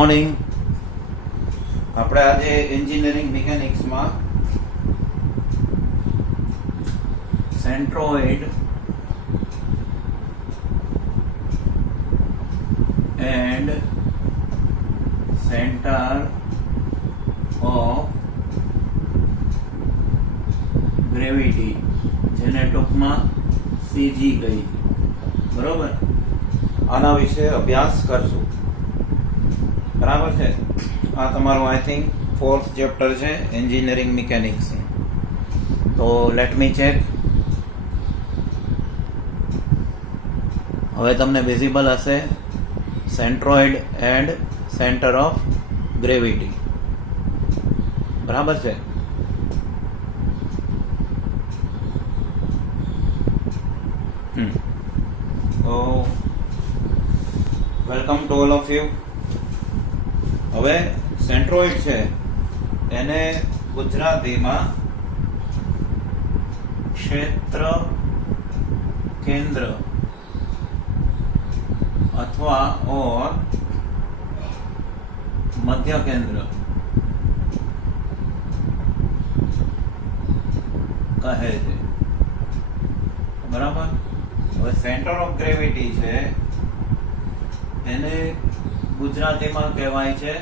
Morning. આપણે આજે engineering મિકેનિક્સમાં centroid and centre of gravity, જેને ટૂંકમાં સીજી કહી, બરોબર, આના વિશે અભ્યાસ કરશું. બરાબર છે. આ તમારું આઈ થિંક 4th ચેપ્ટર છે એન્જિનિયરિંગ મિકેનિક્સ. તો લેટ મી ચેક. હવે તમને વિઝિબલ હશે centroid and centre of gravity. બરાબર છે. તો welcome to all of you. હવે સેન્ટ્રોઇડ છે એને ગુજરાતીમાં ક્ષેત્ર કેન્દ્ર અથવા ઓર મધ્ય કેન્દ્ર કહે છે. બરાબર. હવે સેન્ટર ઓફ ગ્રેવિટી છે એને ગુજરાતીમાં કહેવાય છે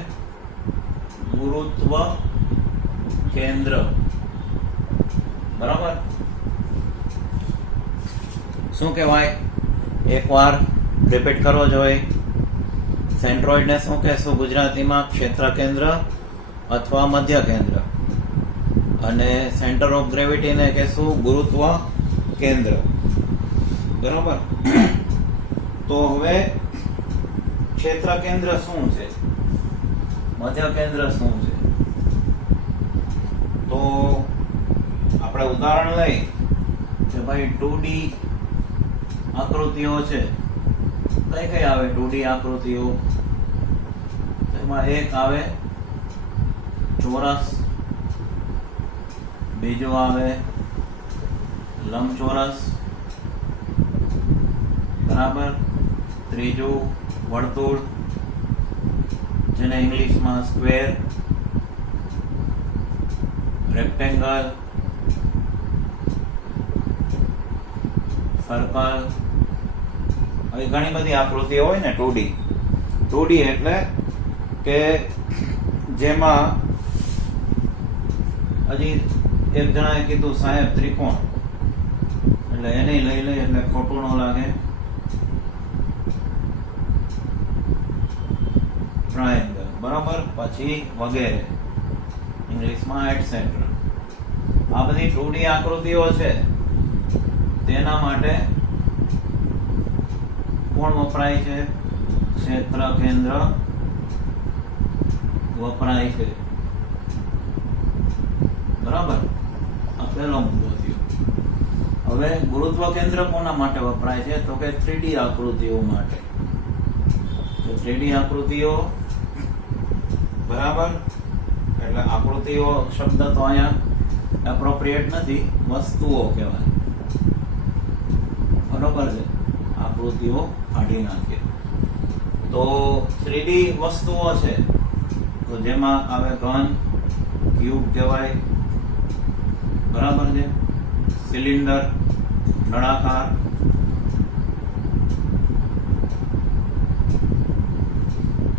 ગુરુત્વ કેન્દ્ર. બરાબર. શું કહેવાય? એકવાર રિપીટ કરો જોઈએ. સેન્ટ્રોઇડને શું કહેશું ગુજરાતીમાં? ક્ષેત્ર કેન્દ્ર અથવા મધ્ય કેન્દ્ર. અને સેન્ટર ઓફ ગ્રેવિટીને કહેશું ગુરુત્વ કેન્દ્ર. બરાબર. તો હવે ક્ષેત્ર કેન્દ્ર શું છે, મધ્ય કેન્દ્ર શું છે? તો આપણે ઉદાહરણ લઈ કે ભાઈ 2D આકૃતિઓ છે. કઈ કઈ આવે 2D આકૃતિઓ? એમાં એક આવે ચોરસ, બીજો આવે લંબચોરસ, બરાબર, ત્રીજું વર્તુળ જેને ઇંગ્લિશમાં સ્ક્વેર, રેક્ટેંગલ, સર્કલ. આવી ઘણી બધી આકૃતિઓ હોય ને 2D એટલે કે જેમાં હજી એક જણાએ કીધું સાહેબ ત્રિકોણ, એટલે એને લઈ લઈ એટલે ખોટું ન લાગે. ટ્રાયેંગલ, બરાબર, પછી વગેરે, ઇંગ્લિશમાં એટસેટ્રા. આ બધી 2D આકૃતિઓ છે તેના માટે કોણ વપરાય છે? ક્ષેત્ર કેન્દ્ર વપરાય છે. બરાબર. આ પહેલો મુદ્દો થયો. હવે ગુરુત્વ કેન્દ્ર કોના માટે વપરાય છે? તો કે 3D આકૃતિઓ માટે. તો 3D આકૃતિઓ, બરાબર, એટલે આકૃતિઓ શબ્દ તો અહીંયા એપ્રોપ્રિએટ નથી, વસ્તુઓ કહેવાય. બરોબર છે. આકૃતિઓ કાઢી નાખીએ તો 3D વસ્તુઓ છે. તો જેમાં આવે ઘન, ક્યુબ કહેવાય, બરાબર છે, સિલિન્ડર, નળાકાર,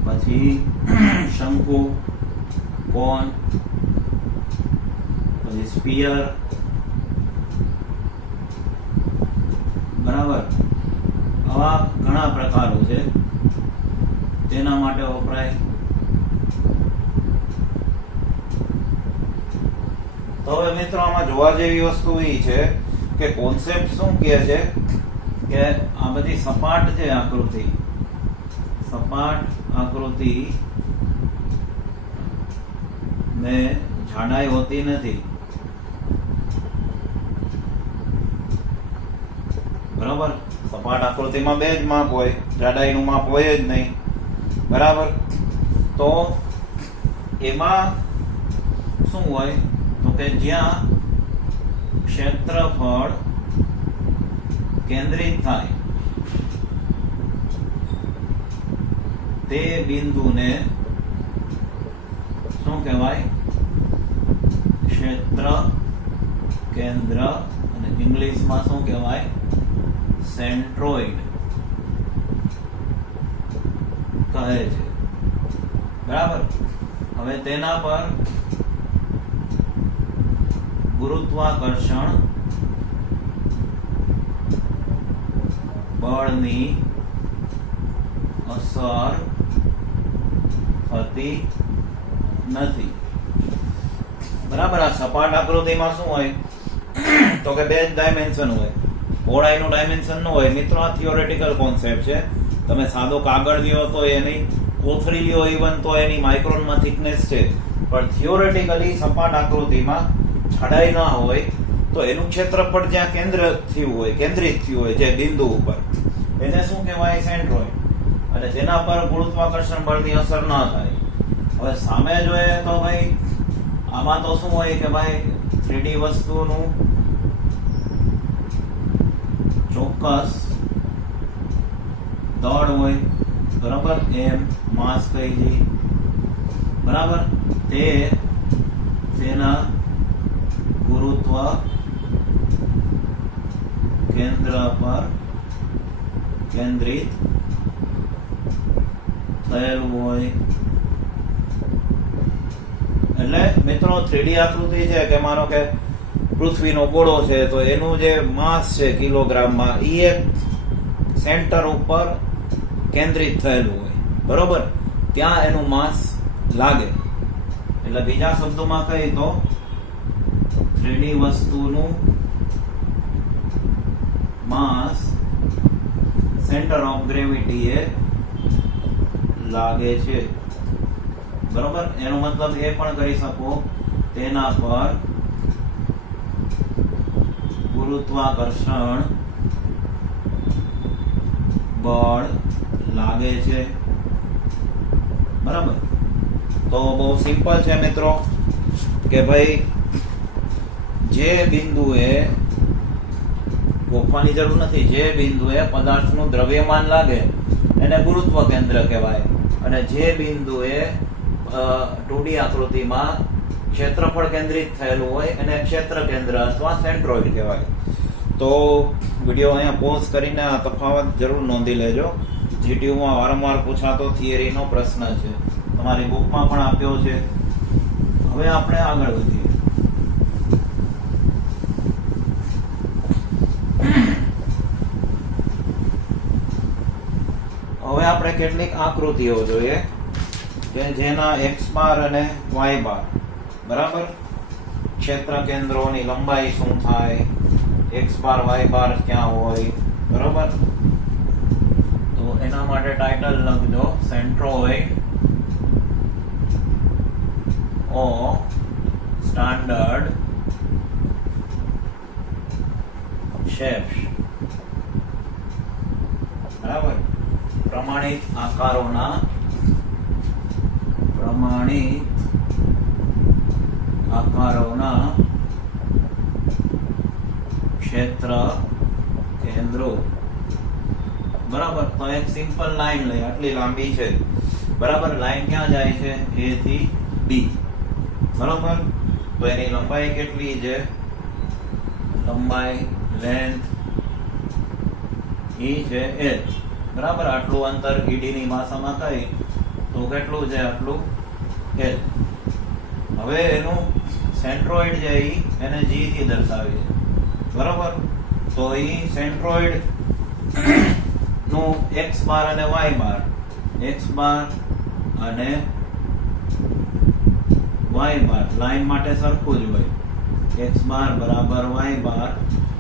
પછી શંકુ, કોન, પછી સ્ફિયર, બરાબર. આવા ઘણા પ્રકારો છે તેના માટે વપરાય. તો હવે મિત્રો આમાં જોવા જેવી વસ્તુ એ છે કે કોન્સેપ્ટ શું કહે છે કે આ બધી સપાટ છે આકૃતિ, સપાટ આકૃતિ ને જાડાઈ હોતી નથી. બરાબર. સપાટ આકૃતિમાં બે જ માપ હોય, જાડાઈનું માપ હોય જ નહીં. બરાબર. તો એમાં શું હોય? તો કે જ્યાં ક્ષેત્રફળ કેન્દ્રિત થાય તે બિંદુને શું કહેવાય? ક્ષેત્ર કેન્દ્ર. અને ઇંગ્લિશમાં શું કહેવાય? સેન્ટ્રોઇડ કહે છે. બરાબર. હવે તેના પર ગુરુત્વાકર્ષણ બળની અસર થતી નથી. બરાબર. આ સપાટ આકૃતિમાં શું હોય તો કે બે જ ડાયમેન્શન હોય, પહોળાઈનું ડાયમેન્શન ન હોય. મિત્રો, આ થિયોરેટિકલ કોન્સેપ્ટ છે. તમે સાદો કાગળ લ્યો તો એની કોથળી લ્યો ઇવન તો એની માઇક્રોનમાં થિકનેસ છે, પણ થિયોરેટિકલી સપાટ આકૃતિમાં જાડાઈ ના હોય તો એનું ક્ષેત્રફળ જ્યાં કેન્દ્રિત થયું હોય જે બિંદુ ઉપર, એને શું કહેવાય? સેન્ટ્રોઇડ. અને તેના પર ગુરુત્વાકર્ષણ બળની અસર ન થાય. હવે સામે જોઈએ તો ભાઈ આમાં તો શું હોય કે ભાઈ 3D વસ્તુનું ચોક્કસ દળ હોય. બરાબર. એમ માસ કહી દઈએ. બરાબર. તે તેના ગુરુત્વ કેન્દ્ર પર કેન્દ્રિત થયેલું હોય. એટલે મિત્રો 3D આકૃતિ છે કે માનો કે પૃથ્વીનો ગોળો છે તો એનું જે માસ છે કિલોગ્રામમાં એ એક સેન્ટર ઉપર કેન્દ્રિત થયેલું હોય. બરોબર. ત્યાં એનું માસ લાગે. એટલે બીજા શબ્દોમાં કહીએ તો 3D વસ્તુનું માસ સેન્ટર ઓફ ગ્રેવિટી એ લાગે છે. બરોબર. એનો મતલબ એ પણ કરી શકો તેના પર ગુરુત્વાકર્ષણ બળ લાગે છે. બરાબર. તો બહુ સિમ્પલ છે મિત્રો કે ભાઈ જે બિંદુએ ગોખવાની જરૂર નથી, જે બિંદુએ પદાર્થનું દ્રવ્યમાન લાગે એને ગુરુત્વ કેન્દ્ર કહેવાય. અને જે બિંદુએ 2D આકૃતિમાં ક્ષેત્રફળ કેન્દ્રિત થયેલું હોય એને ક્ષેત્ર કેન્દ્ર અથવા સેન્ટ્રોઇડ કહેવાય. તો વિડીયો અહીંયા પોઝ કરીને આ તફાવત જરૂર નોંધી લેજો. જીટીયુમાં વારંવાર પૂછાતો થિયરીનો પ્રશ્ન છે, તમારી બુકમાં પણ આપ્યો છે. હવે આપણે આગળ વધીએ. હવે આપણે કેટલીક આકૃતિઓ જોઈએ કે જેના x બાર અને y બાર. બરાબર. ક્ષેત્ર કેન્દ્રોની લંબાઈ શું થાય, x બાર y બાર ક્યાં હોય. બરાબર. તો એના માટે ટાઇટલ લખજો સેન્ટ્રોઇડ ઓફ સ્ટાન્ડર્ડ શેપ્સ. બરાબર. પ્રમાણિત આકારોના ક્ષેત્ર કેન્દ્રો. બરાબર. તો એક સિમ્પલ લાઈન લઈ, આટલી લાંબી છે. બરાબર. લાઈન ક્યાં જાય છે? A થી B. બરાબર. તો એની લંબાઈ કેટલી છે? લંબાઈ લેન્થ એ છે L. બરાબર. આટલું અંતર ED ની ભાષામાં કઈ તો કેટલું છે? આટલું L. હવે એનું સેન્ટ્રોઇડ છે એને G થી દર્શાવીએ. બરાબર. તો એ સેન્ટ્રોઇડ નું x બાર અને y બાર, x બાર અને y બાર લાઈન માટે સરખું જ હોય. x બાર બરાબર y બાર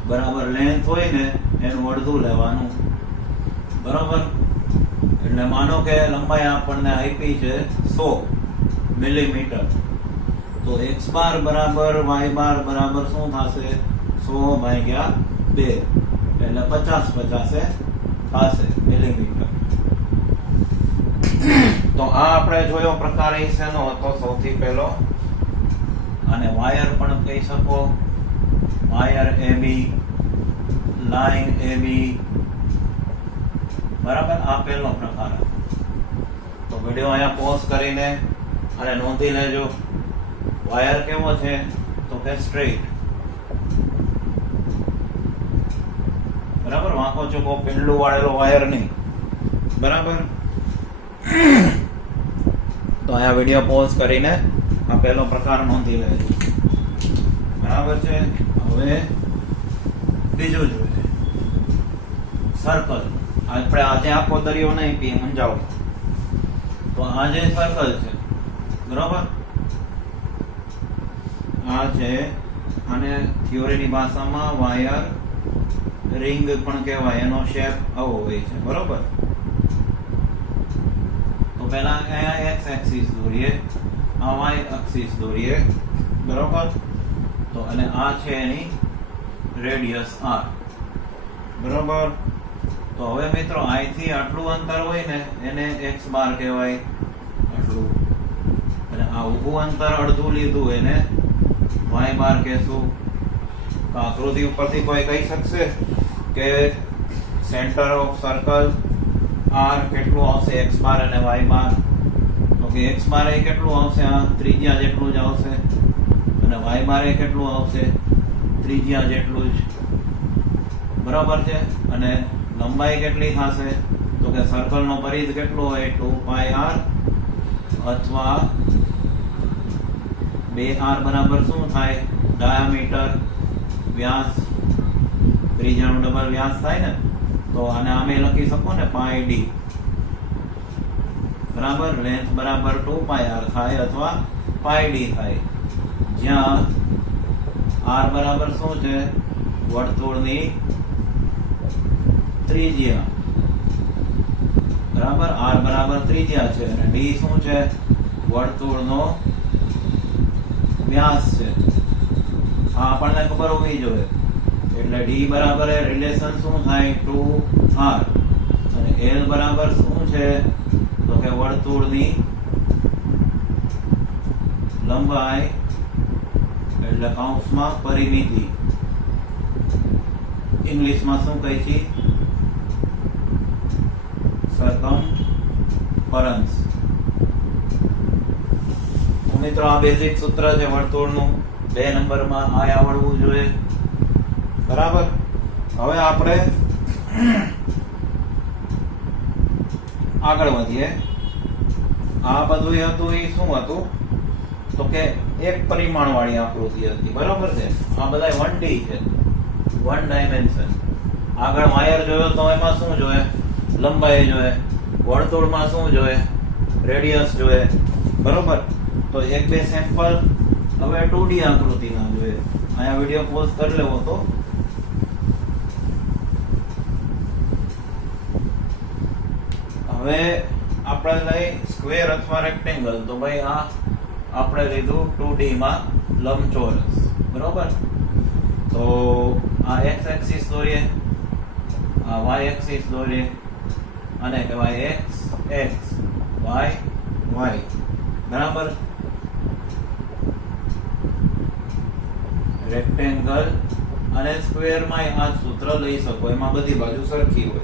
બરાબર લેન્થ હોય ને એનું અડધું લેવાનું. બરાબર. એટલે માનો કે લંબાઈ આપણને આપી છે 100 મિલીમીટર. તો x બાર બરાબર y બાર બરાબર શું થશે? 100 ભાગ્યા 2 એટલે 50 થશે મિલીમીટર. તો આ આપણે જોયો પ્રકાર શેનો હતો? સૌથી પહેલો અને વાયર પણ કહી શકો, વાયર AB, લાઈન AB. બરાબર. આ પહેલો પ્રકાર. તો વિડીયો અહીંયા પોઝ કરીને અને નોંધી લેજો. વાયર કેવો છે તો કે સ્ટ્રેટ, બરાબર, વાંકો ચોકો પેંડલું વાળેલો વાયર નહીં, બરાબર. તો અહીંયા વિડીયો પોઝ કરીને આ પહેલો પ્રકાર નોંધી લેજો, બરાબર છે. હવે બીજું જોઈએ સર્કલ. આપણે આજે આખો દરિયો નહીં પી સમજાવો, તો આ જે સર્કલ છે, બરાબર, આ છે, આને થિયોરીની ભાષામાં વાયર રિંગ પણ કહેવાય. એનો શેપ આવો હોય છે, બરોબર. તો પહેલા અહીંયા એક્સ એક્સિસ દોરીએ, આ વાય એક્સિસ દોરીએ, બરોબર. તો અને આ છે એની રેડિયસ આર, બરોબર. તો હવે મિત્રો અહીંથી આટલું અંતર હોય ને એને એક્સ બાર કહેવાય, આટલું. અને આ ઊભું અંતર અડધું લીધું એને વાય બાર કહેશું. તો આકૃતિ ઉપરથી કોઈ કહી શકશે કે સેન્ટર ઓફ સર્કલ આર કેટલું આવશે, એક્સ બાર અને વાય બાર? તો કે એક્સ બાર એ કેટલું આવશે, આ ત્રિજ્યા જેટલું જ આવશે, અને વાય બાર એ કેટલું આવશે, ત્રિજ્યા જેટલું જ, બરાબર છે. અને લંબાઈ કેટલી થશે તો કે સર્કલનો પરિઘ કેટલો હોય, 2πr, અથવા 2r બરાબર શું થાય, ડાયામીટર, વ્યાસ, ત્રિજ્યાનો ડબલ વ્યાસ થાય ને, તો આને આમે લખી શકો ને πd, બરાબર. લેન્થ બરાબર 2πr થાય અથવા πd થાય, જ્યાં r બરાબર શું છે, વર્તુળની ત્રિજ્યા, બરાબર. r બરાબર ત્રિજ્યા છે અને d શું છે, વર્તુળનો વ્યાસ છે. આ આપણને ખબર હોવી જોઈએ. એટલે d બરાબર રિલેશન શું થાય, 2r, અને l બરાબર શું છે તો કે વર્તુળની લંબાઈ, એટલે કૌંસમાં પરિમિતિ, ઇંગ્લિશમાં શું કહે છે, સરકમફરન્સ. મિત્રો આ બેઝિક સૂત્ર છે વર્તુળનું, 2 નંબરમાં આ આવડવું જોઈએ, બરાબર. હવે આપણે આગળ વધીએ. આ બધું હતું એ શું હતું તો કે એક પરિમાણ વાળી આકૃતિ હતી, બરાબર છે. આ બધા 1D છે, 1 ડાયમેન્શન. આગળ વાયર જોયો તો એમાં શું જોઈએ, લંબાઈ જોઈએ. વર્તુળમાં શું જોઈએ, રેડિયસ જોઈએ, બરોબર. તો એક બે સેમ્પલ હવે 2D આકૃતિના જોઈએ. અહીંયા વિડીયો પોઝ કરી લેવો તો. હવે આપણે લઈ સ્ક્વેર અથવા રેક્ટેંગલ. તો ભાઈ આ આપણે લીધું 2D માં લંબચોરસ, બરોબર. તો આ x એક્સિસ દોરીએ, આ y એક્સિસ દોરીએ, અને કહેવાય x x y y, બરાબર. રેક્ટેંગલ અને સ્ક્વેર માં આ સૂત્ર લઈ શકો, એમાં બધી બાજુ સરખી હોય.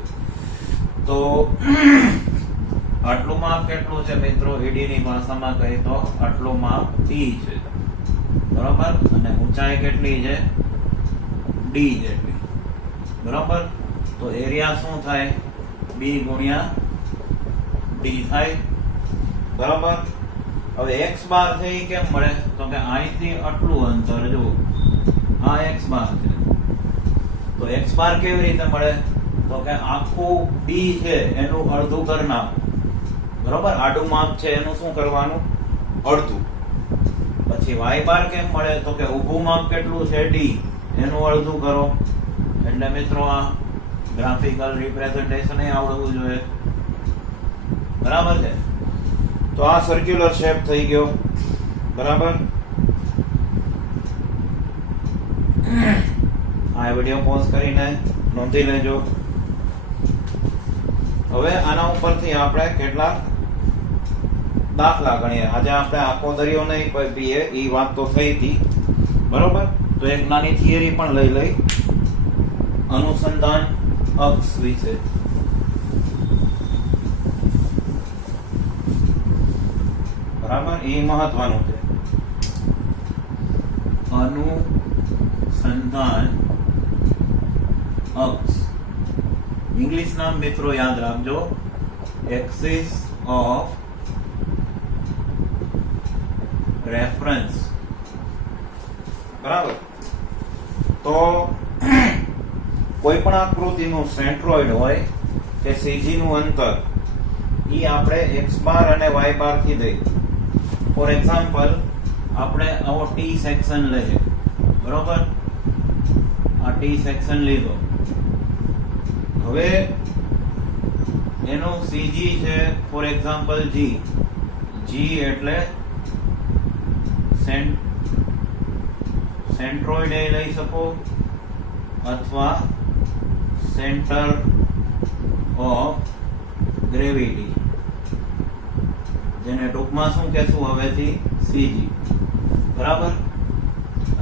તો આટલું માપ કેટલું છે મિત્રો, ED ની ભાષામાં કહે તો આટલું માપ t છે, બરાબર. અને ઊંચાઈ કેટલી છે, d જેટલી, બરાબર. તો એરિયા શું થાય, b ગુણ્યા d થાય, બરાબર. હવે x બાર છે એ કેમ મળે તો કે અહીંથી આટલું અંતર જો આ x બાર છે, તો x બાર કેવી રીતે મળે તો કે આખું b છે એનું અડધું કરી નાખો, બરોબર. આડું માપ છે એનું શું કરવાનું, અડધું. પછી y બાર કેમ મળે તો કે ઊભું માપ કેટલું છે d, એનું અડધું કરો. એટલે મિત્રો આ ગ્રાફિકલ રિપ્રેઝન્ટેશન એ આવડવું જોઈએ, બરાબર છે. તો આ સર્ક્યુલર શેપ થઈ ગયો, બરાબર. આ વિડીયો પોઝ કરીને નોંધી લેજો. હવે આના ઉપરથી આપણે કેટલાક દાખલા ગણીએ. આજે આપણે આખો દરિયો નહીં પીએ એ વાત તો થઈ હતી, બરોબર. તો એક નાની થિયરી પણ લઈ અનુસંધાન અક્ષ વિશે. બરાબર, એ મહત્વનું છે. અનુસંધાન અક્ષ. ઇંગ્લિશ નામ મિત્રો યાદ રાખજો, એક્સિસ ઓફ રેફરન્સ. બરાબર. તો કોઈ પણ આકૃતિનું સેન્ટ્રોઇડ હોય કે સીજી નું અંતર ઈ આપણે x બાર અને y બાર થી દઈ. ફોર એક્ઝામ્પલ આપણે આવો ટી સેક્શન લઈએ, બરોબર? આ ટી સેક્શન લીધો. હવે એનું સીજી છે ફોર એક્ઝામ્પલ g. g એટલે સેન્ટ્રોઇડ એ લઈ શકો અથવા સેન્ટર ઓફ ગ્રેવિટી, જેને ટૂંકમાં શું કહેશું હવેથી, સીજી. બરાબર.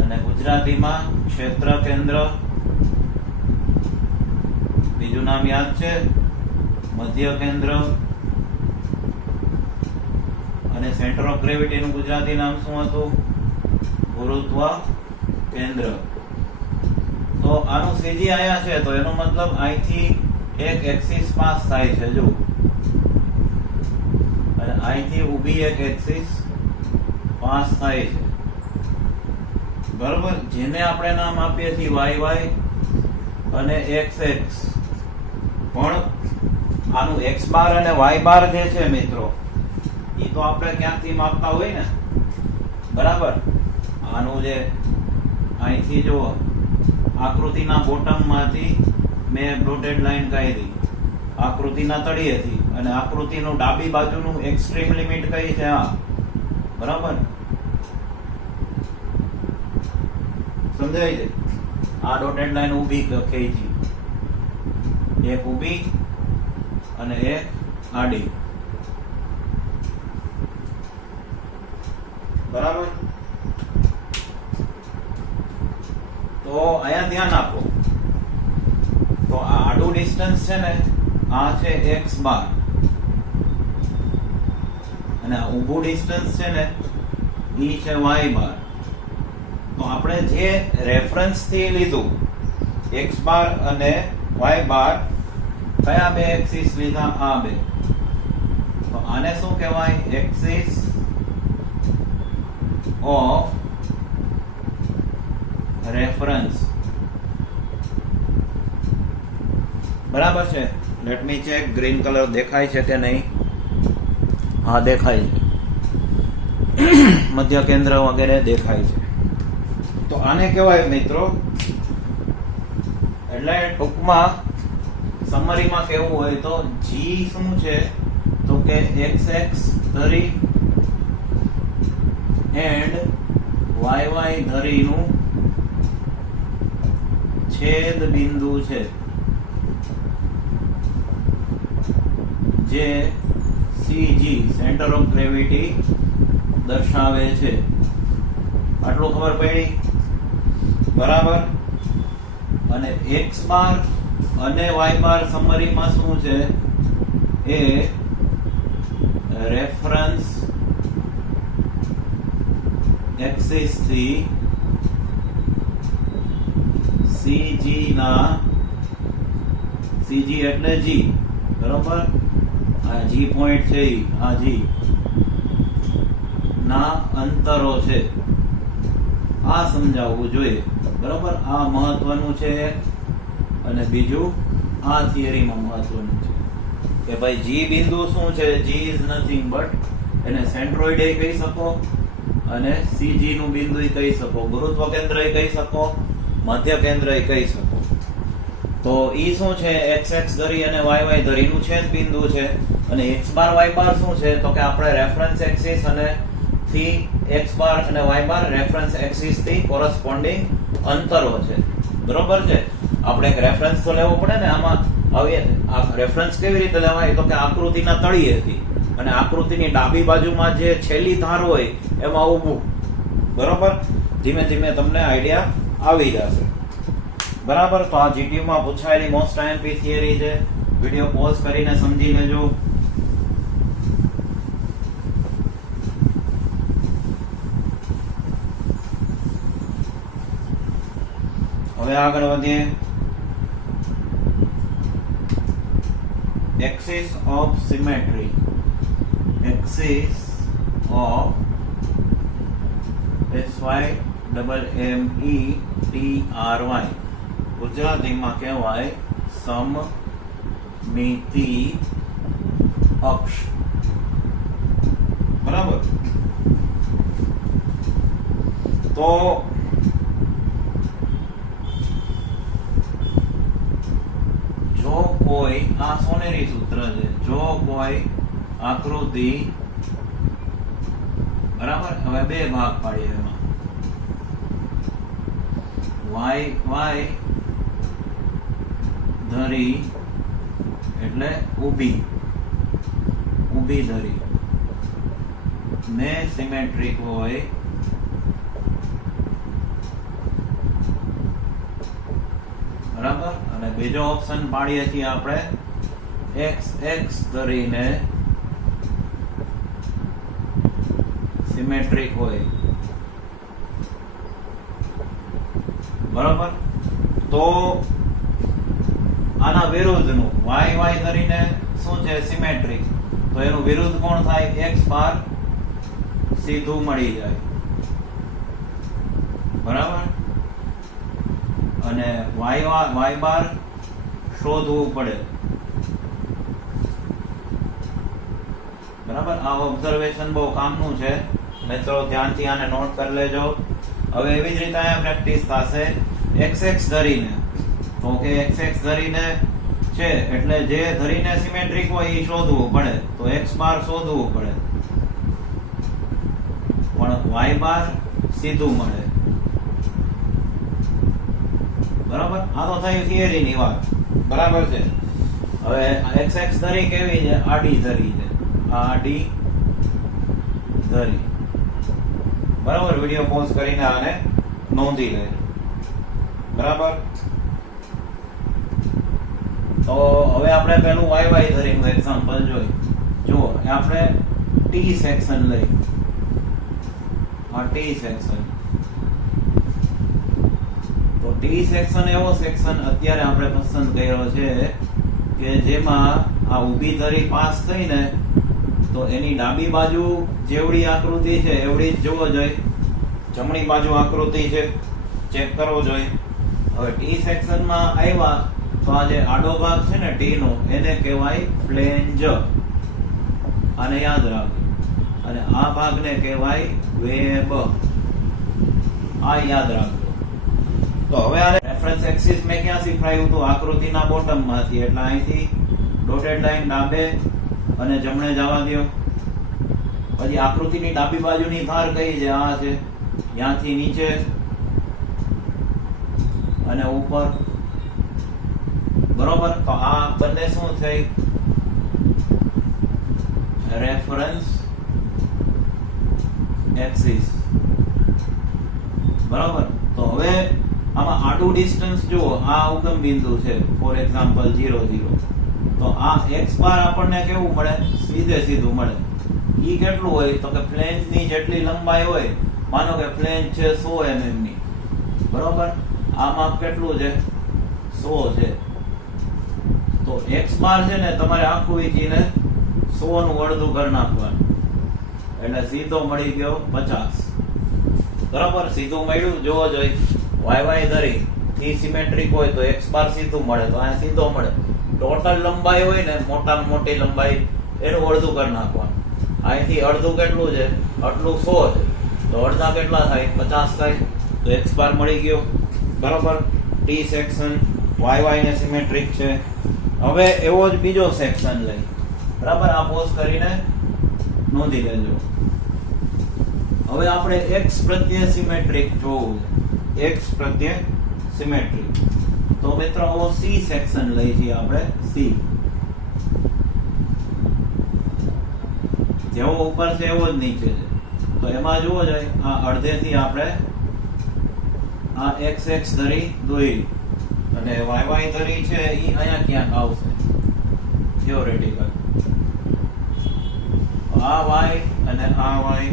અને ગુજરાતીમાં ક્ષેત્ર કેન્દ્ર, બીજું નામ યાદ છે મધ્ય કેન્દ્ર, અને સેન્ટર ઓફ ગ્રેવિટી નું ગુજરાતી નામ શું હતું, ગુરુત્વ કેન્દ્ર. તો આનું સીજી આયા છે, તો એનો મતલબ અહીંથી એક એક્સિસ પાસ થાય છે, જો, અને અહીંથી ઊભી એક એક્સિસ પાસ થાય છે, બરોબર? જેને આપણે નામ આપીએ છીએ YY અને XX. પણ આનું x બાર અને y બાર જે છે મિત્રો, એ તો આપણે ક્યાંકથી માપતા હોય ને, બરાબર? આનું જે અહીંથી જો આકૃતિના બોટમમાંથી મેં ડોટેડ લાઈન કાઢી, આકૃતિના તળિયેથી, અને આકૃતિનું ડાબી બાજુનું એક્સ્ટ્રીમ લિમિટ કઈ છે, આ, બરાબર? સમજાય છે? આ ડોટેડ લાઈન ઊભી ખેંચી, એક ઊભી અને એક આડી, બરાબર? તો અહીંયા ધ્યાન આપો. તો આ આડું ડિસ્ટન્સ છે ને, આ છે x બાર, અને આ ઊભું ડિસ્ટન્સ છે ને, ઈ છે y બાર. તો આપણે જે રેફરન્સ થી લીધું x બાર અને y બાર, કયા બે એક્સિસ લીધા, આ બે. તો આને શું કહેવાય, એક્સિસ ઓફ રેફરન્સ. બરાબર છે? Let me check, green colour દેખાય છે કે નહીં? હા, દેખાય છે. મધ્ય કેન્દ્ર વગેરે દેખાય છે. તો આને કહેવાય મિત્રો, એટલે ટૂંકમાં સમરીમાં કેવું હોય તો g શું છે, તો કે xx ધરી એન્ડ yy ધરીનું છેદ બિંદુ છે, જે CG સેન્ટર ઓફ ગ્રેવિટી દર્શાવે છે. આટલું ખબર પડી? બરાબર. અને x બાર અને y બાર સમરીમાં શું છે, એ રેફરન્સ એક્સિસ થી CG ના, CG એટલે G, બરોબર? આ G પોઈન્ટ છે, આ G ના અંતરો છે. આ સમજાવવું જોઈએ, બરોબર? આ મહત્વનું છે. અને બીજું આ થિયરીમાં મહત્વનું છે કે ભાઈ G બિંદુ શું છે, G ઇઝ નથિંગ બટ, એને સેન્ટ્રોઇડ એ કહી શકો, અને CG નું બિંદુ કહી શકો, ગુરુત્વ કેન્દ્ર એ કહી શકો, મધ્ય કેન્દ્ર એ કહી શકો. તો ઈ શું છે, xx ધરી અને yy ધરીનું છેદ બિંદુ છે. અને x બાર y બાર શું છે, તો કે આપણે રેફરન્સ એક્સિસ અને થી x બાર અને y બાર રેફરન્સ એક્સિસ થી કોરસ્પોન્ડિંગ અંતરો છે, બરોબર છે? આપણે એક રેફરન્સ તો લેવો પડે ને આમાં. હવે આ રેફરન્સ કેવી રીતે લેવાય, તો કે આકૃતિના તળિયેથી, અને આકૃતિની ડાબી બાજુમાં જે છેલ્લી ધાર હોય એમાં ઊભું, બરોબર? ધીમે ધીમે તમને આઈડિયા આવી જશે, બરાબર? તો આ GTU માં પૂછાયેલી મોસ્ટ આઈએમપી થિયરી છે. વિડિયો પોઝ કરીને સમજી લેજો. હવે આગળ વધીએ. Axis of symmetry. Axis of SYMMETRY ગુજરાતીમાં કહેવાય સમમિતિ અક્ષ. બરાબર. તો જો કોઈ આ સોનેરી સૂત્ર છે, જો કોઈ આકૃતિ, બરાબર, હવે બે ભાગ પાડીએ એમાં. y ધરી એટલે ઊભી ધરી ને સિમેટ્રિક હોય, બરાબર. અને બીજો ઓપ્શન પાડીએ છીએ આપણે x ધરીને સિમેટ્રિક હોય, બરાબર. તો આના વિરુદ્ધનું y ધરીને શું છે? સિમેટ્રિક. તો એનું વિરુદ્ધ કોણ થાય? x બાર સીધું મળી જાય, બરાબર. અને y બાર શોધવું પડે, બરાબર. આ ઓબ્ઝર્વેશન બહુ કામનું છે મિત્રો, ધ્યાનથી આને નોટ કરી લેજો. હવે એવી જ રીતે અહીંયા પ્રેક્ટિસ થશે x ધરીને. તો કે x ધરીને છે એટલે જે ધરીને સિમેટ્રિક હોય એ શોધવું પડે, તો x બાર શોધવું પડે, પણ y બાર સીધું મળે, બરાબર. આ તો થયું થિયરીની વાત, બરાબર છે. હવે x ધરી કેવી છે? આડી ધરી છે, આડી ધરી, બરાબર. વિડિયો પોઝ કરીને આને નોંધી લેજો, બરાબર. તો હવે આપણે પેલું y ધરીનું એક્ઝામ્પલ જોઈ. જુઓ, આપણે t સેક્શન લઈ, આ t સેક્શન. તો t સેક્શન એવો સેક્શન અત્યારે આપણે પસંદ કર્યો છે કે જેમાં આ ઊભી ધરી પાસ થઈને તો એની ડાબી બાજુ જેવડી આકૃતિ છે એવડી જ જોવો જોઈએ, જમણી બાજુ આકૃતિ છે ચેક કરવો જોઈએ. હવે ટી સેક્શનમાં આવ્યા તો આ જે આડો ભાગ છે ને ટી નો એને કહેવાય ફ્લેંજ, આને યાદ રાખો. અને આ ભાગને કહેવાય વેબ, આ યાદ રાખો. તો હવે આ રેફરન્સ એક્સિસ મેં ક્યાં શીખવાયું હતું? આકૃતિના બોટમમાંથી. એટલે અહીંથી ડોટેડ લાઈન ડાબે અને જમણે જવા દો. પછી આકૃતિની ડાબી બાજુની ધાર કઈ છે? આ છે. ત્યાંથી નીચે અને ઉપર, બરોબર. તો આ બંને શું થઈ? રેફરન્સ એક્સિસ, બરાબર. તો હવે આમાં આડું ડિસ્ટન્સ જુઓ, આ ઉગમ બિંદુ છે ફોર એક્ઝામ્પલ 0 0. તો આ x બાર આપણને કેવું મળે? સીધે સીધું મળે. ઈ કેટલું હોય? તો કે ફ્લેંજ ની જેટલી લંબાઈ હોય, માનો કે ફ્લેંજ છે 100 mm ની, બરોબર. આ માપ કેટલું છે? 100 છે. તો x બાર છે ને તમારે આખું વીંચીને 100 નું અડધું કરી નાખવાનું, એટલે સીધો મળી ગયો 50, બરાબર. સીધું મળ્યું, જોવો જોઈએ. y ધરી થી સિમેટ્રિક હોય તો x બાર સીધું મળે, તો આ સીધો મળે. ટોટલ લંબાઈ હોય ને મોટામાં મોટી લંબાઈ એનું અડધું કરી નાખવાનું. અહીંથી અડધું કેટલું છે? આટલું 100 છે, તો અડધા કેટલા થાય? 50 થાય. તો x બાર મળી ગયો, બરાબર. t સેક્શન y ને સિમેટ્રિક છે. હવે એવો જ બીજો સેક્શન લઈ, બરાબર. આ પોઝ કરીને નોંધી લેજો. હવે આપણે x પ્રત્યે સિમેટ્રિક જોવું છે, x પ્રત્યે સિમેટ્રિક. તો મિત્રો આવો c સેક્શન લઈ છીએ આપણે, c. જેવો ઉપર છે એવો જ નીચે છે. તો એમાં જોવો જોઈએ, આ અડધેથી આપણે આ x ધરી દોરી અને y ધરી છે ઈ અહીંયા ક્યાંક આવશે થિયોરેટિકલ. આ y અને આ y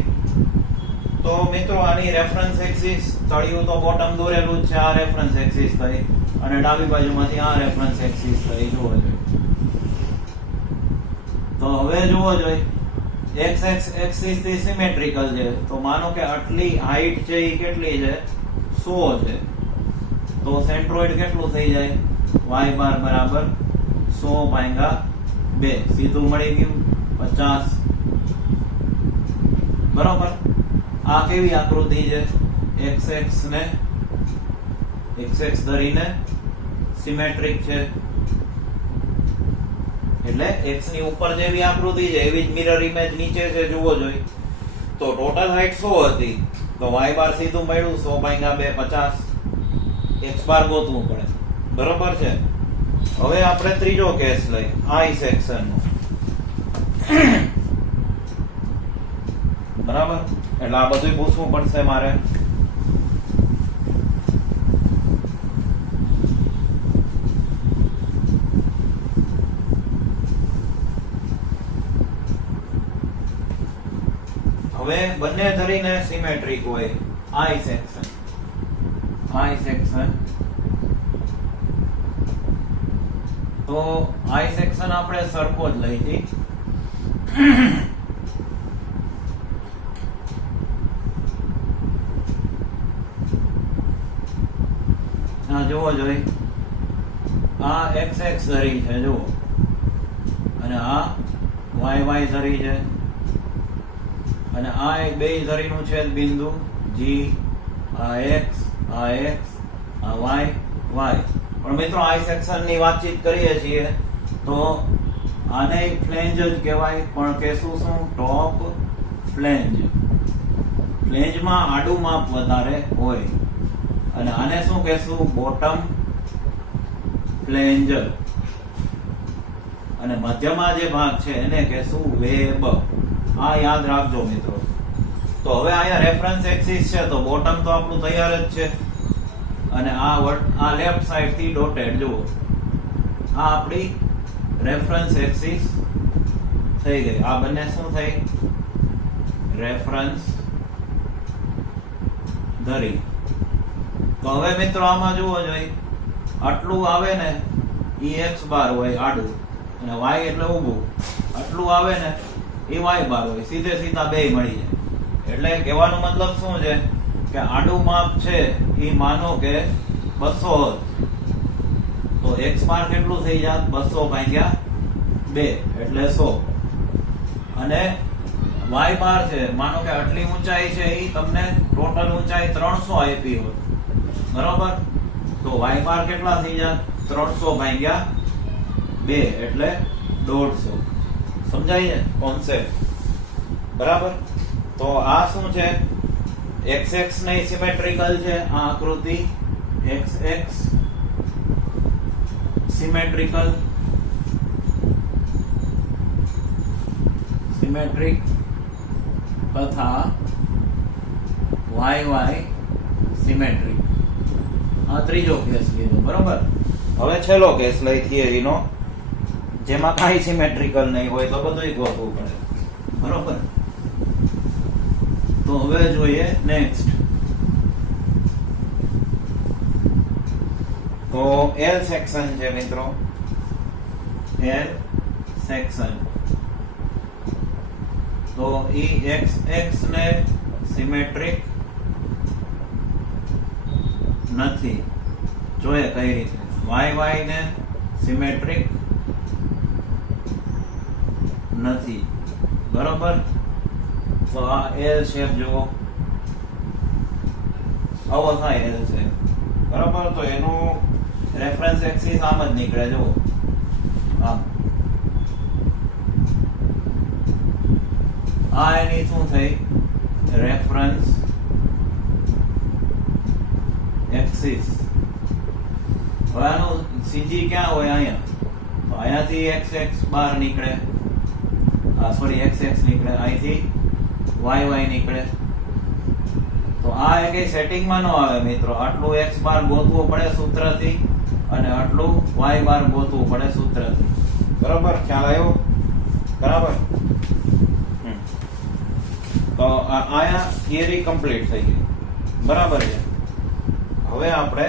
તો મિત્રો આની રેફરન્સ એક્સિસ તળિયું તો બોટમ દોરેલું જ છે, આ રેફરન્સ એક્સિસ થઈ અને ડાબી બાજુમાંથી આ રેફરન્સ એક્સિસ થઈ જોવો જોઈએ. તો હવે જોવો જોઈએ એક્સ એક્સિસ થી સિમેટ્રિકલ છે, તો માનો કે આટલી હાઈટ છે એ કેટલી છે 100 છે, તો સેન્ટ્રોઇડ કેટલું થઈ જાય y બાર બરાબર 100/2 સીધું મળી ગયું 50. બરોબર. આ કેવી આકૃતિ છે xx ને xx ધરીને સિમેટ્રિક છે, એટલે x ની ઉપર જેવી આકૃતિ છે એવી જ મિરર ઇમેજ નીચે છે જોવો જોઈએ. તો ટોટલ હાઈટ 100 હતી, તો y બાર સીધું મળ્યું 100/2 50. x બાર ગોતવું પડે. બરોબર છે. હવે આપણે ત્રીજો કેસ લઈ i સેક્શન નો. બરાબર. એટલે આ બધું પૂછવું પડશે મારે. હવે બંને ધરીને સિમેટ્રિક હોય i સેક્શન. તો i સેક્શન આપણે સરખો જ લઈ હતી. આ જોવો જોઈએ આ xx ધરી છે જુઓ, અને આ y ધરી છે, અને આ બે ધરીનું છેદ બિંદુ G, આ x, આ y. પણ મિત્રો આઈ સેક્શન ની વાતચીત કરીએ છીએ તો આને ફ્લેંજ જ કહેવાય, પણ કેશું શું ટોપ ફ્લેંજ. ફ્લેંજમાં આડું માપ વધારે હોય, અને આને શું કહેશું બોટમ ફ્લેંજ. અને મધ્યમાં જે ભાગ છે એને કહેશું વેબ. આ યાદ રાખજો મિત્રો. તો હવે અહીંયા રેફરન્સ એક્સિસ છે, તો બોટમ તો આપણું તૈયાર જ છે, અને આ લેફ્ટ સાઈડ થી ડોટેડ જુઓ, આ આપણી રેફરન્સ એક્સિસ થઈ ગઈ. આ બંને શું થઈ રેફરન્સ ધરી. તો હવે મિત્રો આમાં જુઓ જોઈએ આટલું આવે ને ઈ x બાર હોય આડું, અને y એટલે ઊભું. આટલું આવે ને એ y બાર હોય, સીધે સીધા બે મળી જાય. એટલે કહેવાનો મતલબ શું છે કે આડું માપ છે એ માનો કે 200, તો x બાર કેટલું થઈ જાત 200/2 એટલે 100. અને y બાર છે માનો કે આટલી ઊંચાઈ છે એ તમને ટોટલ ઊંચાઈ 300 આપી હોત. બરોબર. તો y બાર કેટલા થઈ જાત 300/2 એટલે 150. સમજાય છે કોન્સેપ્ટ? બરાબર. તો આ શું છે xx ને સિમેટ્રિકલ છે, આ આકૃતિ xx સિમેટ્રિક તથા y સિમેટ્રિક. આ ત્રીજો કેસ લીધો. બરોબર. હવે છેલ્લો કેસ લઈ થિયરીનો, જેમાં કાંઈ સિમેટ્રિકલ નહીં હોય તો બધુંય ગોતવું પડે. બરોબર. તો હવે જોઈએ નેક્સ્ટ. તો L સેક્શન છે મિત્રો. L section. તો ઈ xx ને સિમેટ્રિક નથી. જોઈએ કઈ રીતે. y ને સિમેટ્રિક નથી. બરોબર. તો આ L શેપ જુઓ, આવો થાય L શેપ. બરોબર. તો એનું રેફરન્સ એક્સિસ આમ જ નીકળે જુઓ, આમ. આ એની શું થઈ રેફરન્સ એક્સિસ. હવે આનું સીજી ક્યાં હોય અહીંયા, તો અહીંયાથી xx બહાર નીકળે, સોરી xx નીકળે, અહીંથી y નીકળે. તો આ એક સેટિંગમાં ન આવે મિત્રો. આટલું x બાર ગોતવું પડે સૂત્રથી, અને આટલું y બાર ગોતવું પડે સૂત્રથી. બરોબર. ખ્યાલ આવ્યો? બરાબર. તો આયા થિયરી કમ્પ્લીટ થઈ ગઈ, બરાબર છે. હવે આપણે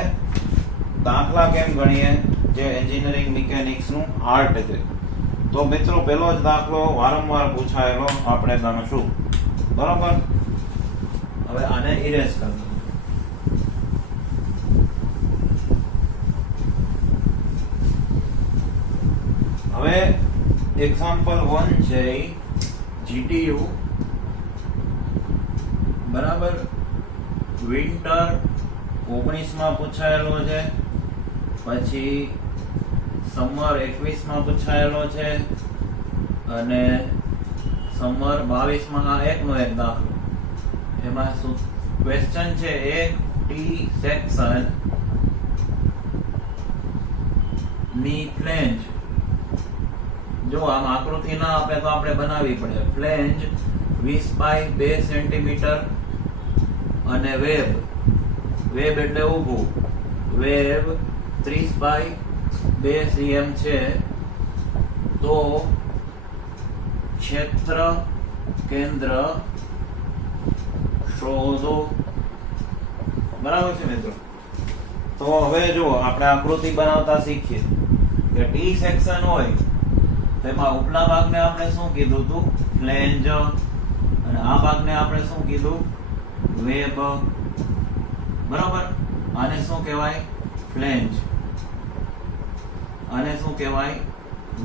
દાખલા કેમ ગણીએ જે એન્જિનિયરિંગ મિકેનિક્સ નું આર્ટ છે. તો મિત્રો પહેલો જ દાખલો વારંવાર પૂછાયેલો આપણે ગણશું, બરાબર. હવે આને ઇરેઝ કરી દો. હવે એક્ઝામ્પલ 1 છે GTU, બરાબર. વિન્ટર 19 માં પૂછાયેલો છે, પછી સમર 21 માં પૂછાયેલો છે, અને સમર 22 માં આ એકનો એક દાખલો. એમાં શું ક્વેશ્ચન છે? એક ટી સેક્શન ની ફ્લેંજ, જો આમ આકૃતિ ના આપે તો આપણે બનાવવી પડે. ફ્લેંજ 20 બાય 2 સેન્ટીમીટર અને વેબ એટલે ઊભું, વેબ 30 બાય 2 cm છે. તો ક્ષેત્ર કેન્દ્ર શોધો, બરાબર છે મિત્રો. તો હવે જો આપણે આકૃતિ બનાવતા શીખીએ કે ટી સેક્શન હોય તેમાં ઉપલા ભાગને આપણે શું કીધું હતું? ફ્લેંજ. અને આ ભાગને આપણે શું કીધું? વેબ, બરાબર. આને શું કહેવાય? ફ્લેંજ. આને શું કહેવાય?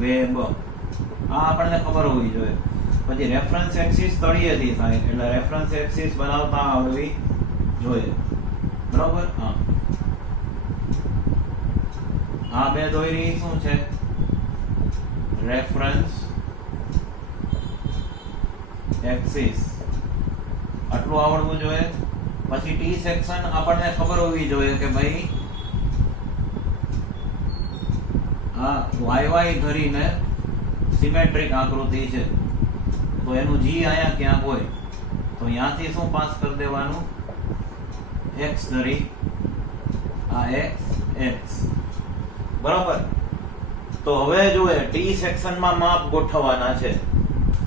વેબ. આ આપણને ખબર હોવી જોઈએ. પછી રેફરન્સ એક્સિસ તળિયેથી થાય એટલે રેફરન્સ એક્સિસ બનાવતા આવડવી જોઈએ, બરાબર. હા, આ બે દોરી શું છે? Reference axis. આટલું આવડવું જોઈએ. પછી ટી સેક્શન આપણને ખબર હોવી જોઈએ કે ભાઈ આ YY ધરીને સિમેટ્રિક આકૃતિ છે, તો એનું G અહીંયા ક્યાંક હોય તો અહીંયાથી શું પાસ કરી દેવાનું? X ધરી, આ X, બરાબર. તો હવે જોઈએ ટી સેક્શનમાં માપ ગોઠવવાના છે.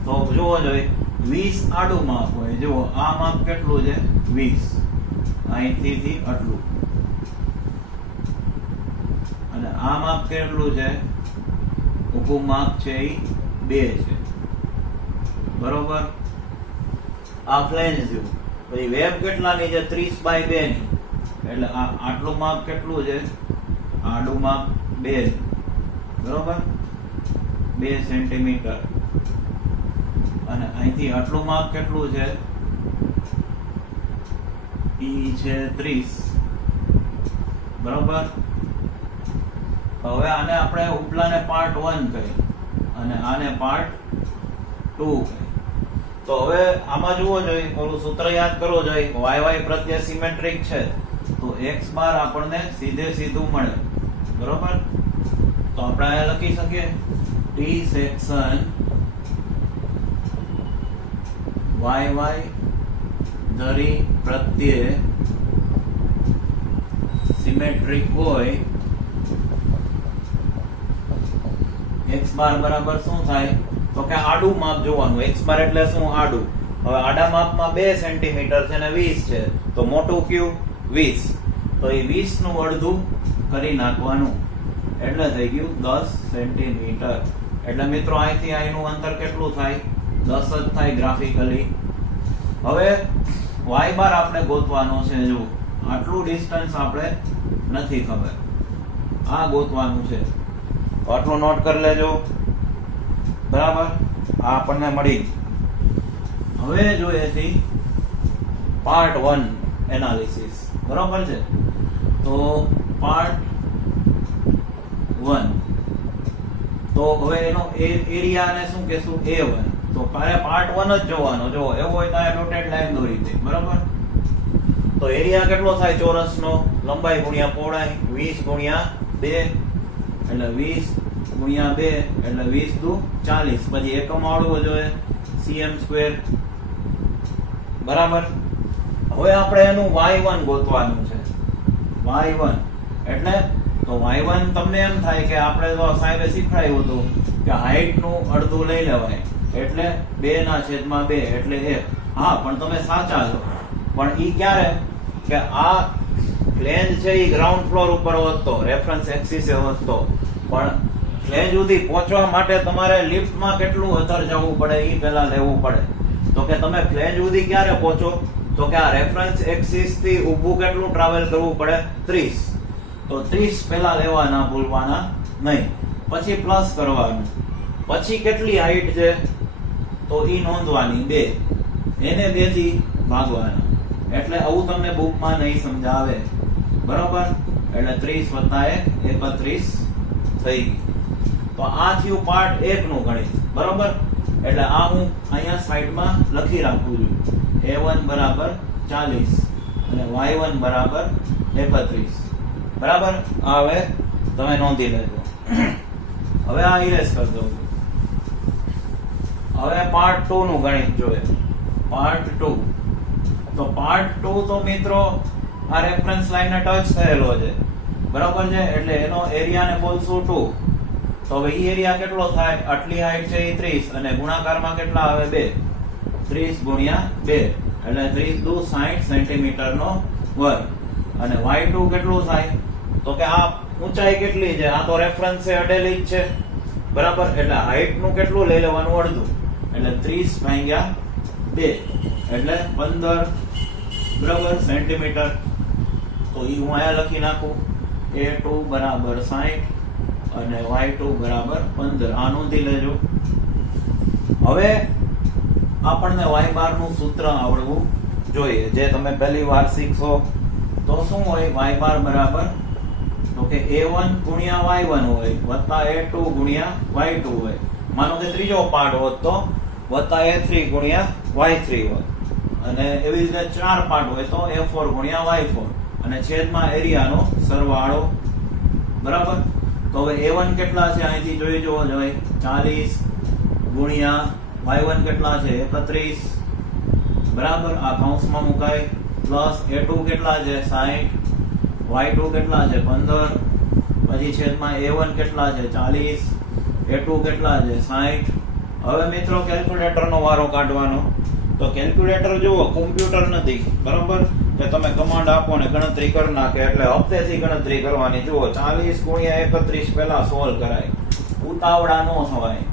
તો જોવો જોઈએ 20 આડું માપ હોય. જુઓ આ માપ કેટલું છે? 20. અહીંથી આટલું. અને આ માપ કેટલું છે? ઊભું માપ છે એ 2 છે, બરોબર. આ ફ્લેંજ જેવું. પછી વેબ કેટલાની છે? 30 બાય 2 ની. એટલે આ આટલું માપ કેટલું છે? આડું માપ 2, બરોબર, 2 સેન્ટીમીટર. અને અહીંથી આટલું માપ કેટલું છે? ઈ છે 30, બરોબર. હવે આને આપણે ઉપલાને પાર્ટ 1 કહી અને આને પાર્ટ 2 કહી. તો હવે આમાં જુઓ જોઈએ, ઓલું સૂત્ર યાદ કરવો જોઈએ. YY પ્રત્યે સિમેટ્રિક છે તો x બાર આપણને સીધું મળે, બરોબર. તો આપણે અહીંયા લખી શકીએ ટી સેક્શન YY ધરી પ્રત્યે સિમેટ્રિક હોય. x બાર બરાબર શું થાય? તો કે આડું માપ જોવાનું. x બાર એટલે શું? આડું. હવે આડા માપમાં 2 સેન્ટીમીટર છે અને 20 છે, તો મોટું કયું? 20. તો એ 20 નું અડધું કરી નાખવાનું એટલે થઈ ગયું 10 સેન્ટીમીટર. એટલે મિત્રો અહીંથી અહીંનું અંતર કેટલું થાય? 10 જ થાય ગ્રાફિકલી. હવે y બાર આપણે ગોતવાનો છે. જો આટલું ડિસ્ટન્સ આપણે નથી ખબર, આ ગોતવાનું છે. તો આટલું નોટ કરી લેજો, બરાબર. આ આપણને મળી. હવે જોઈએ છે પાર્ટ 1 એનાલિસિસ, બરાબર છે. તો પાર્ટ 1, તો હવે એનો એરિયાને શું કહેશું? A1. તો પાર્ટ 1 જ જોવાનો. જો એવું હોય તો આ ડોટેડ લાઈન દોરી દે, બરાબર. તો એરિયા કેટલો થાય ચોરસનો? લંબાઈ ગુણ્યા પહોળાઈ 20 ગુણ્યા 2 એટલે 20 ગુણ્યા 2 એટલે 20 દુ 40. પછી એકમ આવડવું જોઈએ cm², બરાબર. હવે આપણે એનું y1 ગોતવાનું છે. y1 એટલે તો y1 તમને એમ થાય કે આપણે તો સાહેબે શીખવાડ્યું હતું કે હાઈટ નું અડધું લઈ લેવાય એટલે 2/2 એટલે 1. હા પણ તમે સાચા છો, પણ ઈ ક્યારે કે આ ફ્લેંજ છે એ ગ્રાઉન્ડ ફ્લોર ઉપર વધતો, રેફરન્સ એક્સિસે વધતો, પણ ફ્લેંજ સુધી પહોંચવા માટે તમારે લિફ્ટમાં કેટલું અંદર જવું પડે એ પહેલા લેવું પડે. તો કે તમે ફ્લેંજ સુધી ક્યારે પહોંચો, તો કે આ રેફરન્સ એક્સિસ થી ઊભું કેટલું ટ્રાવેલ કરવું પડે 30. તો 30 પહેલા લેવાના, ભૂલવાના નહીં. પછી પ્લસ કરવાનું, પછી કેટલી હાઈટ છે તો ઈ નોંધવાની 2, એને 2 થી ભાગવાના. એટલે આવું તમને બુકમાં નહીં સમજાવે, બરોબર. એટલે 30 + 1 31 થઈ ગઈ. તો આ થયું પાર્ટ 1 નું ગણિત, બરોબર. એટલે આ હું અહીંયા સાઈડમાં લખી રાખું છું. a1 બરાબર 40 અને y1 બરાબર 31, બરાબર. આ હવે તમે નોંધી લેજો. હવે આ ઇરેઝ કરી દઉં. હવે પાર્ટ 2 નું ગણિત જોઈએ. પાર્ટ 2. તો પાર્ટ 2 તો મિત્રો આ રેફરન્સ લાઈન ને ટચ થયેલો છે, બરાબર છે. એટલે એનો એરિયા ને બોલશું 2. તો હવે ઈ એરિયા કેટલો થાય, આટલી હાઈટ છે એ 30 અને ગુણાકારમાં કેટલા આવે 2, 30 × 2 એટલે 30 દુ 60 સેન્ટીમીટર નો વર્ગ. અને y2 કેટલું થાય, તો કે આ ઊંચાઈ કેટલી છે, આ તો રેફરન્સ છે અડેલી જ છે, બરાબર. એટલે હાઈટ નું કેટલું લઈ લેવાનું, અડધું. એટલે 30 / 2 એટલે 15, બરાબર, સેન્ટીમીટર. તો ઈ હું અહીંયા લખી નાખું. a2 બરાબર 60 અને y2 બરાબર 15. આ નોંધી લેજો. હવે આપણને y બાર નું સૂત્ર આવડવું જોઈએ, જે તમે પહેલી વાર શીખશો. તો શું હોય, y બાર બરાબર, તો કે a1 × y1 હોય વત્તા a2 × y2 હોય. માનો કે ત્રીજો પાર્ટ હોત તો વત્તા a3 × y3 હોય. અને એવી રીતે 4 પાર્ટ હોય તો a4 × y4 અને છેદમાં એરિયાનો સરવાળો, બરાબર. તો હવે a1 કેટલા છે અહીંથી જોઈ જુઓ જોઈએ, 40 ગુણ્યા y1 કેટલા છે 31, બરાબર. આ કૌંસમાં મુકાય. પ્લસ a2 કેટલા છે 60, y2 કેટલા છે 15, પછી છેદમાં a1 કેટલા છે 40, a2 કેટલા છે 60. હવે મિત્રો કેલ્ક્યુલેટરનો વારો કાઢવાનો. તો કેલ્ક્યુલેટર જુઓ કોમ્પ્યુટર નથી, બરાબર, કે તમે કમાન્ડ આપો ને ગણતરી કરી નાખે. એટલે હપ્તેથી ગણતરી કરવાની. જુઓ 40 × 31 પહેલા સોલ્વ કરાય, ઉતાવળા નો થવાય.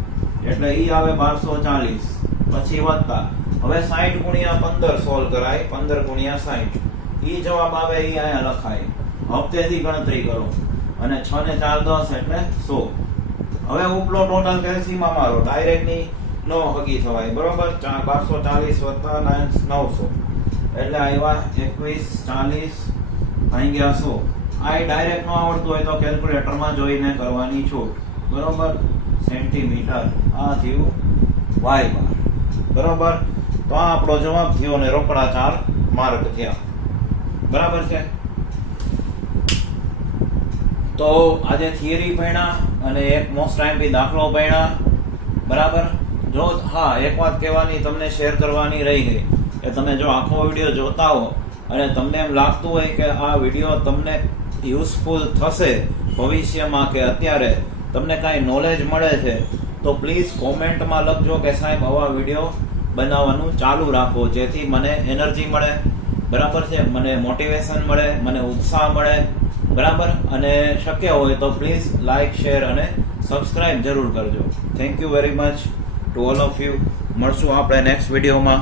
એટલે ઈ આવે 1240, પછી વત્તા. હવે 60 × 15 સોલ્વ કરાય, 15 × 60. ઈ જવાબ આવે ઈ અહીંયા લખાય. હપ્તેથી ગણતરી કરો. અને 6 ને 4 10 એટલે 100. હવે ઉપલો ટોટલ કેલ્સીમાં મારો ડાયરેક્ટ ની નો હગી થવાય, બરોબર. 1240 + 900 એટલે આવ્યા 2140 / 100. આ ડાયરેક્ટ નો આવડતું હોય તો કેલ્ક્યુલેટરમાં જોઈને કરવાની છૂટ, બરોબર. સેન્ટીમીટર. આ થયું y બાર, બરોબર. તો આ આપણો જવાબ થયો ને રોકડા 4 માર્ક થયા, બરાબર છે. તો આજે થિયરી ભણ્યા અને એક મોસ્ટ આઈએમપી દાખલો ભણ્યા, બરાબર. જો હા, એક વાત કહેવાની તમને શેર કરવાની રહી ગઈ કે તમે જો આખો વિડીયો જોતા હો અને તમને એમ લાગતું હોય કે આ વિડીયો તમને યુઝફુલ થશે ભવિષ્યમાં કે અત્યારે તમને કાંઈ નોલેજ મળે છે, તો પ્લીઝ કોમેન્ટમાં લખજો કે સાહેબ આવા વિડીયો બનાવવાનું ચાલુ રાખો, જેથી મને એનર્જી મળે, બરાબર છે, મને મોટિવેશન મળે, મને ઉત્સાહ મળે, બરાબર. અને શક્ય હોય તો પ્લીઝ લાઇક, શેર અને સબસ્ક્રાઇબ જરૂર કરજો. Thank you very much to all of you. મળશું આપણે નેક્સ્ટ વિડીયોમાં.